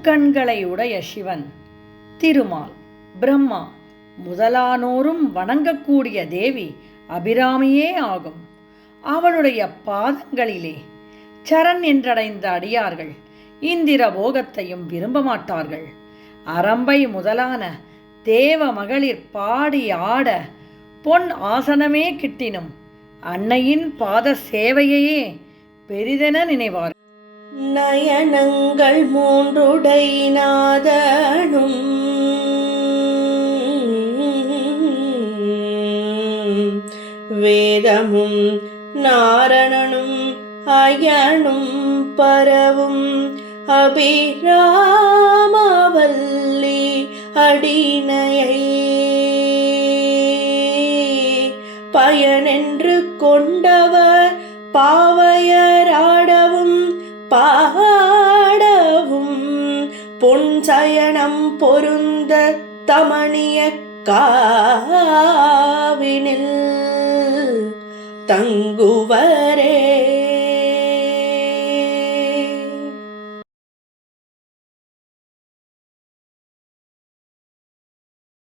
முக்கண்களை உடைய சிவன். திருமால் பிரம்மா முதலானோரும் வணங்கக்கூடிய தேவி அபிராமியே ஆகும். அவளுடைய பாதங்களிலே சரண் என்றடைந்த அடியார்கள் இந்திர போகத்தையும் விரும்ப மாட்டார்கள். அரம்பை முதலான தேவ மகளிர் பாடி ஆட பொன் ஆசனமே கிட்டினும் அன்னையின் பாத சேவையையே பெரிதென நினைவார். நயனங்கள் மூன்றுடை நாதனும் வேதமும் நாரணனும் அயனும் பரவும் அபிராமவல்லி அடிநயை. பயனென்று கொண்டவர் பாவ பாடவும் பொன்சயனம் பொருந்த தமணிய காவினில் தங்குவரே.